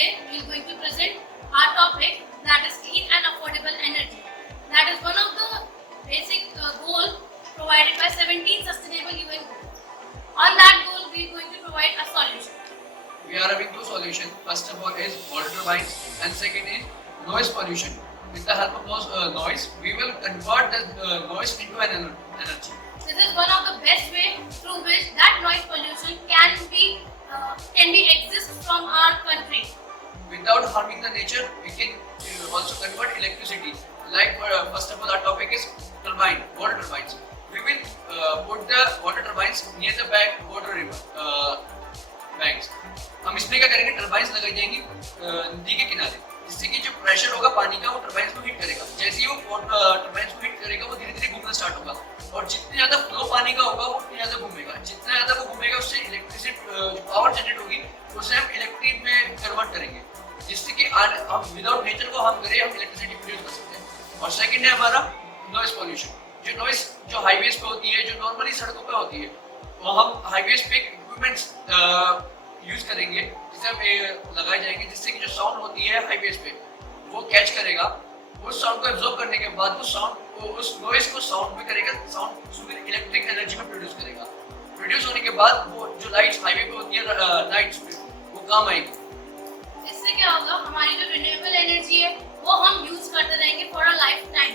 today we are going to present our topic, that is clean and affordable energy. That is one of the basic goals provided by 17 sustainable UN goals. On that goal, we are going to provide a solution. We are having two solutions. First of all is water turbines and second is noise pollution. With the help of those noise, we will convert the noise into an energy. This is one of the best way through which that noise pollution can be exist from our country. Without harming the nature, we can also convert electricity. Like first of all, our topic is water turbines. We will put the water turbines near the water river banks. हम इसमें क्या करेंगे, turbines लगाई जाएंगी नदी के किनारे, जिससे कि जो प्रेशर होगा पानी का वो टर्बाइंस को हिट करेगा. जैसे ही वो टर्बाइंस को हिट करेगा वो धीरे धीरे घूमना स्टार्ट होगा और जितने ज्यादा फ्लो पानी का होगा वो उतने ज्यादा घूमेगा. जितना ज्यादा वो घूमेगा उससे इलेक्ट्रिसिटी पावर जनरेट होगी, उसे हम इलेक्ट्रिक में कन्वर्ट करेंगे, जिससे कि हम विदाउट नेचर को हम करें हम इलेक्ट्रिसिटी प्रोड्यूस कर सकते हैं. और सेकंड है हमारा नॉइस पॉल्यूशन. जो नॉइस जो हाईवेज पे होती है, जो नॉर्मली सड़कों पे होती है, वो हम हाईवेज पे इक्विपमेंट्स यूज करेंगे, जिसे हम लगाए जाएंगे, जिससे कि जो साउंड होती है हाईवेज पे वो कैच करेगा. उस साउंड को एब्जॉर्ब करने के बाद वो साउंड उस नॉइस को साउंड में करेगा, साउंड उसमें इलेक्ट्रिक एनर्जी में प्रोड्यूस करेगा. प्रोड्यूस होने के बाद वो जो लाइट्स हाईवे पे होती है लाइट्स वो काम आएगी. इससे क्या होगा, हमारी जो रिन्यूएबल एनर्जी है वो हम यूज करते रहेंगे for a lifetime.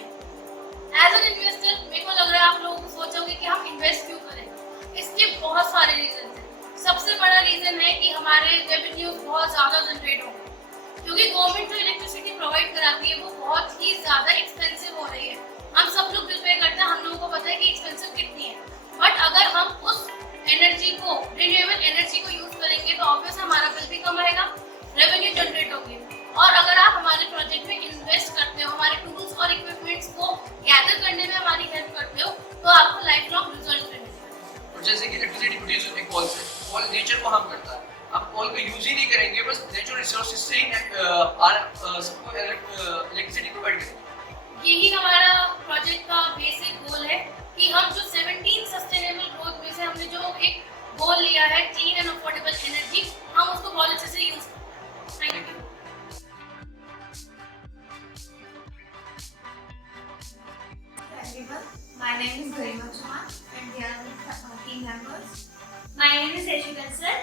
As an investor मेरे को लग रहा है आप लोग सोचोगे कि हम इन्वेस्ट क्यों करें. इसके बहुत सारे रीजन हैं. सबसे बड़ा रीजन है कि हमारे रेवेन्यू बहुत ज़्यादा जनरेट हो, क्योंकि गवर्नमेंट जो इलेक्ट्रिसिटी प्रोवाइड कराती है वो बहुत ही ज़्यादा एक्सपेंसिव हो रही है. हम सब लोग बिल पे करते हैं, हम लोगों को पता है कि एक्सपेंसिव कितनी है. बट अगर हम उस एनर्जी को, रिन्यूएबल एनर्जी को यूज करेंगे तो ऑब्वियस हमारा बिल भी कम आएगा, रेवेन्यू जनरेट होगी. और अगर आप हमारे प्रोजेक्ट में इन्वेस्ट करते हो, हमारे टूल्स और इक्विपमेंट्स को गैदर करने में हमारी हेल्प करते हो, तो आपको लाइफ लॉन्ग रिजल्ट मिलेगा. और जैसे कि इलेक्ट्रिसिटी प्रोड्यूस होती है कोल से, कोल नेचर को हार्म करता है. हम कोल को यूज ही नहीं करेंगे, बस नेचुरल रिसोर्सेज से ही सबको इलेक्ट्रिसिटी प्रोवाइड करेंगे. यही हमारा प्रोजेक्ट का बेसिक गोल है कि हम जो 17 सस्टेनेबल ग्रोथ में से हमने जो एक गोल लिया है, क्लीन एंड अफोर्डेबल एनर्जी, हम उसको बहुत अच्छे से यूज करें. Thank you. My name is Garima Chauhan and we are team members. My name is Reshika sir.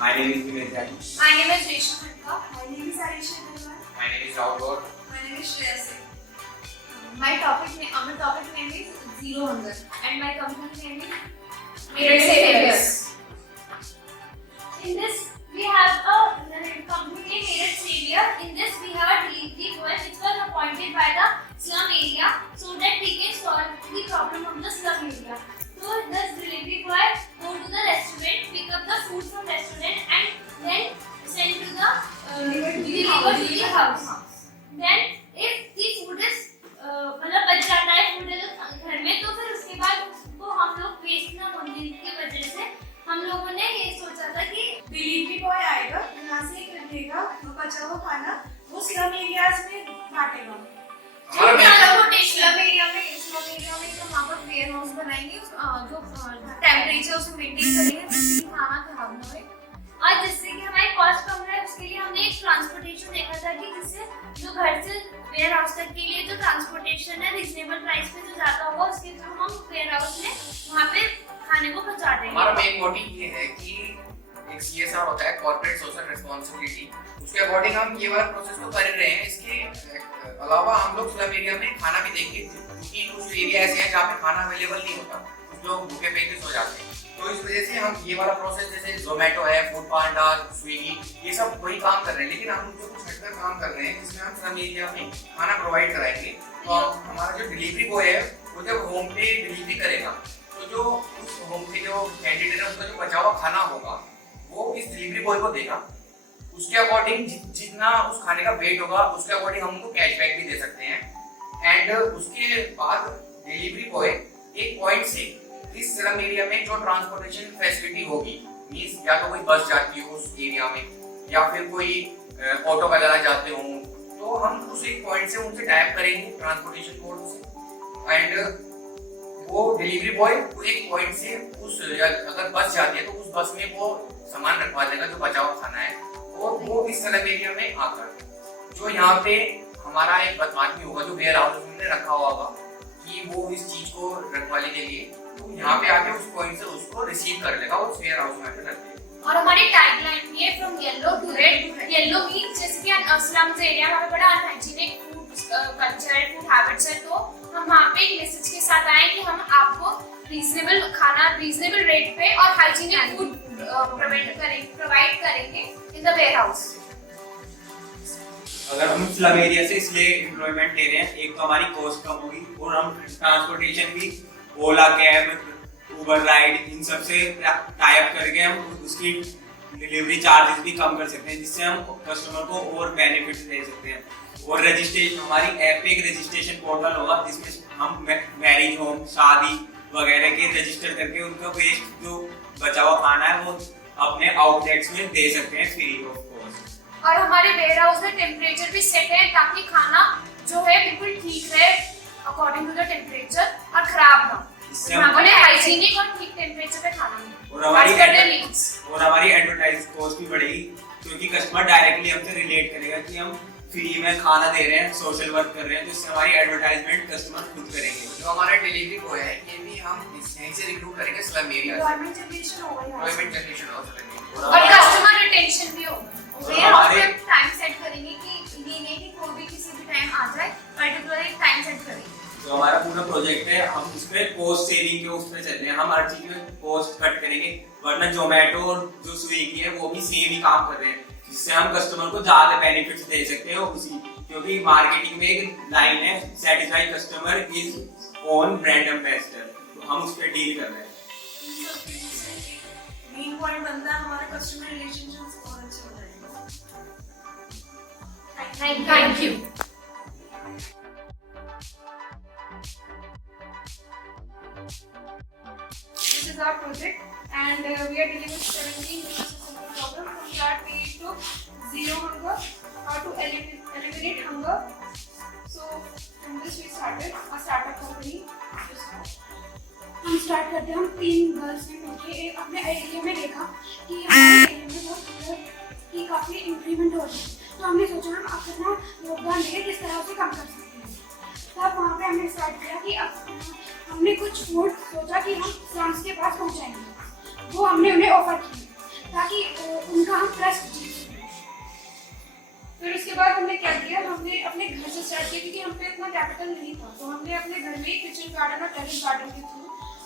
My name is Vinay Jani. My name is Resha Khatka. My name is Aisha Nirmal. My name is Rahu. My name is Shreya Singh. My topic name is Zero Hunger and my company name is Merit Saviors. In this we have a company named Merit Savior. In this we have a delivery boy which was appointed by the slum area so that he can solve the problem of the slum area. So this delivery boy go to the restaurant, pick up the food from restaurant and then send to the delivered to the house. Then if the food is मतलब बच जाता है food घर में, तो फिर उसके बाद उसको हम लोग वेस्ट ना होने की वजह से हम लोगों ने ये सोचा था कि डिलीवरी बॉय आएगा, यहाँ से खरीदेगा बचा हुआ खाना, वो स्लम एरियाज में बांटेगा. स्लम एरिया में तो वहाँ पर वेयर हाउस बनाएंगे, जो टेम्परेचर उसमें मेंटेन करेंगे जिससे कि खाना खराब ना हो और जिससे कि हमारी कॉस्ट कम रहे. उसके लिए हमने एक ट्रांसपोर्टेशन देखा था कि जिससे जो घर से वेयर हाउस तक के लिए जो ट्रांसपोर्टेशन है रीजनेबल प्राइस पे जो जाता होगा, उसके थ्रू हम वेयर हाउस में वहाँ पे खाने को पहुँचा देंगे. हमारा मेन मोटिव ये है कि एक सीएसआर होता है, कॉर्पोरेट सोशल रिस्पांसिबिलिटी, उसके अकॉर्डिंग हम ये वाला प्रोसेस को कर रहे हैं. इसके अलावा हम लोग स्लम एरिया में खाना भी देंगे, क्योंकि कुछ एरिया ऐसे हैं जहाँ पे खाना अवेलेबल नहीं होता, कुछ लोग भूखे पेट सो जाते हैं. तो इस वजह से हम ये वाला प्रोसेस, जैसे जोमेटो है, फूड पांडा, स्विगी, ये सब वही काम कर रहे हैं, लेकिन हम उनको कुछ हटकर काम कर रहे हैं जिसमें हम स्लम एरिया में खाना प्रोवाइड कराएंगे. तो हमारा जो डिलीवरी बॉय है वो जब होम पे डिलीवरी करेगा, तो जो उस होम पे जो कैंडिडेट है उसका जो बचा हुआ खाना होगा वो इस डिलीवरी बॉय को देगा. उसके अकॉर्डिंग जितना उस खाने का वेट होगा उसके अकॉर्डिंग हम उनको कैशबैक भी दे सकते हैं. एंड उसके बाद डिलीवरी बॉय एक पॉइंट से इस स्लम एरिया में जो ट्रांसपोर्टेशन फैसिलिटी होगी, मींस या तो कोई बस जाती हो उस एरिया में या फिर कोई ऑटो वगैरह जाते हो, तो हम उस एक पॉइंट से उनसे टाइप करेंगे ट्रांसपोर्टेशन कोड से. एंड वो डिलीवरी बॉय एक पॉइंट से उस, अगर बस जाती है तो उस बस में वो सामान रखवा देगा जो बचा हुआ खाना है, और वो इस स्लम एरिया में आता है। जो यहाँ पे हमारा एक बदमाशी होगा जो वेयर हाउस में रखा हुआ होगा कि वो इस चीज को रखवाली के लिए तो यहाँ पे आके उस पॉइंट से उसको रिसीव कर लेगा और वेयर हाउस में आके रख देगा। और हमारी टैगलाइन भी है from yellow to red. Yellow means जैसे कि स्लम्स एरिया में बड़ा unhygienic food culture food habits है, तो हम वहाँ पे एक मैसेज के साथ आए कि हम आपको रीजनेबल खाना रीजनेबल रेट पे और हाइजीनिक फूड प्रोवाइड करेंगे इन द वेयर हाउस। अगर हम स्लम एरिया से इसलिए एम्प्लॉयमेंट ले रहे हैं, एक तो हमारी कॉस्ट कम होगी और हम ट्रांसपोर्टेशन भी ओला कैब उबर राइड इन सब से टाई अप करके हम उसकी डिलीवरी चार्जेस भी कम कर सकते हैं, जिससे हम कस्टमर को और बेनिफिट दे सकते हैं। और रजिस्ट्रेशन हमारी ऐप पे एक रजिस्ट्रेशन पोर्टल होगा जिसमें हम मैरिज होम शादी वगैरह के रजिस्टर करके उनका वेस्ट जो बचा हुआ खाना है वो अपने आउटलेट्स में दे सकते हैं फ्री ऑफ कॉस्ट। और हमारे वेयर हाउस में टेम्परेचर भी सेट है ताकि खाना जो है बिल्कुल ठीक रहे अकॉर्डिंग टू द टेम्परेचर और खराब ना हो, हाइजीनिक और ठीक टेम्परेचर पे खाना मिले। और हमारी एडवर्टाइज कॉस्ट भी बढ़ेगी क्योंकि कस्टमर डायरेक्टली हमसे रिलेट करेगा कि हम फ्री में खाना दे रहे हैं, सोशल वर्क कर रहे हैं, तो इससे हमारी एडवर्टाइजमेंट कस्टमर खुद करेंगे। जो हमारा डिलीवरी बॉय है ये भी हम यहीं से रिक्रूट करेंगे स्लम एरिया से। एम्प्लॉयमेंट जनरेशन होगा, एम्प्लॉयमेंट जनरेशन हो सकेगी और कस्टमर रिटेंशन भी होगा। वेयर हाउस पे टाइम सेट करेंगे कि ये नहीं कि कोई भी किसी भी टाइम आ जाए, पर्टिकुलर एक टाइम सेट करेंगे। जो हमारा पूरा प्रोजेक्ट है हम उसमें कॉस्ट सेविंग के उस पे चल रहे हैं, हम हर चीज में कॉस्ट कट करेंगे, वरना जोमेटो और जो स्विगी है वो भी सेम ही काम कर रहे हैं, जिससे हम कस्टमर को ज्यादा बेनिफिट्स दे सकते हैं। उसी क्योंकि मार्केटिंग में एक लाइन है satisfy customer is own brand ambassador, तो हम उस पर डील कर रहे हैं। मेन पॉइंट बनता है हमारे कस्टमर रिलेशनशिप्स और अच्छे हो जाएंगे। Thank you. This is our project and we are dealing with 17 simple problems. From that we took zero hunger, how to eliminate hunger. So from this we started a startup company. हम start करते हैं, हम 3 girls ने मिलकर अपने area में देखा कि हमारे एरिया में बहुत हुnger की काफ़ी इंक्रीमेंट हो रही है, तो हमने सोचा हम अपना योगदान दें किस तरह से कम कर सकते हैं। तब वहाँ पे हमने स्टार्ट किया कि अब हमने कुछ फूड सोचा कि हम स्लम्स के पास पहुँचाएंगे, वो हमने उन्हें ऑफर किया ताकि उनका हम ट्रस्ट जीत सकें। फिर उसके बाद हमने क्या किया, हमने अपने घर से स्टार्ट किया क्योंकि हम पे इतना कैपिटल नहीं था, तो हमने अपने घर में किचन गार्डन और टेरेस गार्डन के थ्रू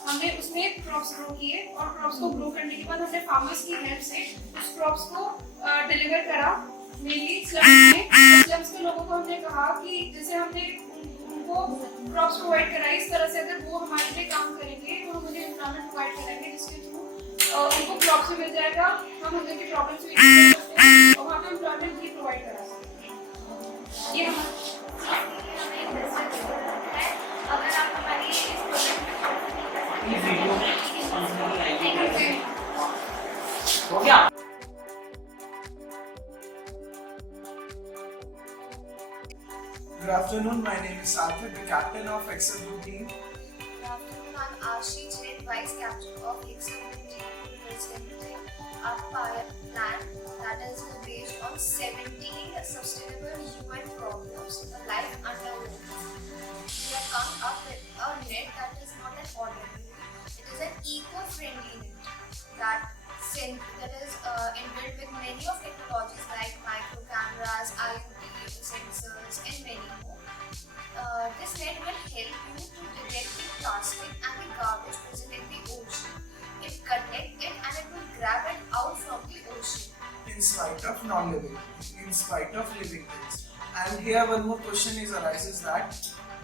हमने उसमें क्रॉप्स ग्रो किए और क्रॉप्स को ग्रो करने के बाद हमने फार्मर्स की हेल्प से उस क्रॉप्स को डिलीवर करा मेनली स्लम्स में। स्लम्स के लोगों को हमने कहा कि जैसे हमने उनको क्रॉप्स प्रोवाइड कराई, इस तरह से अगर वो हमारे लिए काम करेंगे तो हम उन्हें एम्प्लॉयमेंट प्रोवाइड कराएंगे, जिसके थ्रू उनको क्रॉप्स भी मिल जाएगा, हम उनके प्रॉब्लम्स भी कर सकते हैं और वहाँ पे एम्प्लॉयमेंट भी प्रोवाइड करा सकते हैं। ये अगर आप हमारी इस प्रोजेक्ट हो गया। Good afternoon, my name is Sachdev, the captain of Excel Group team. Good afternoon, I'm Ashi Jain, vice captain of Excel Group team, presenting our plan that is based on 17 sustainable human problems, a life under water. We have come up with a net that is not an ordinary, it is an eco-friendly net that is inbuilt with many of technologies like micro cameras, IoT sensors and many more. This net will help you to detect the plastic and the garbage present in the ocean. It connects it and it will grab it out from the ocean. In spite of non-living, in spite of living things. And here one more question arises that,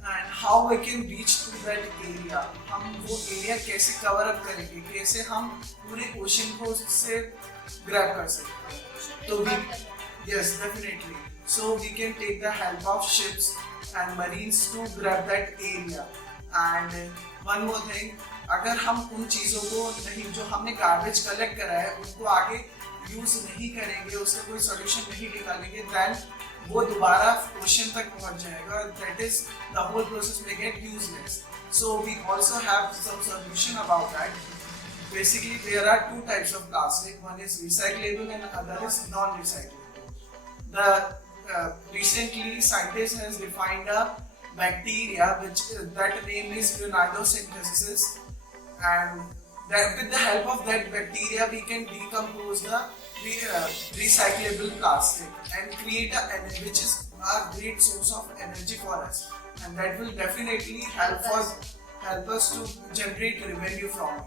and how we can reach to that area. हम वो area कैसे cover up करेंगे, कैसे हम पूरे ocean को उससे grab कर सकते हैं? तो we, yes, definitely. So we can take the help of ships and marines to grab that area. And one more thing, अगर हम उन चीज़ों को नहीं, जो हमने garbage collect करा है, उनको आगे यूज नहीं करेंगे, उसका कोई सॉल्यूशन नहीं निकालेंगे, देन वो दोबारा ओशन तक पहुंच जाएगा, that is the whole process में get useless. So we also have some solution about that. Basically there are 2 types of plastic, one is recyclable and other is non recyclable. Recently scientists has defined a bacteria which that name is synthesis, and that with the help of that bacteria we can decompose the recyclable plastic and create which is a great source of energy for us, and that will definitely help us to generate revenue from it.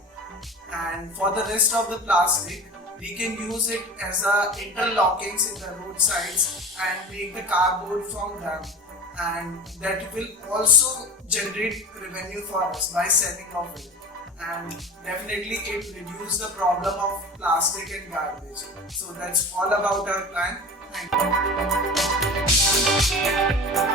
And for the rest of the plastic, we can use it as interlockings in the roadsides and make the cardboard from them, and that will also generate revenue for us by selling of it, and definitely it reduce the problem of plastic and garbage. So that's all about our plan. Thank you.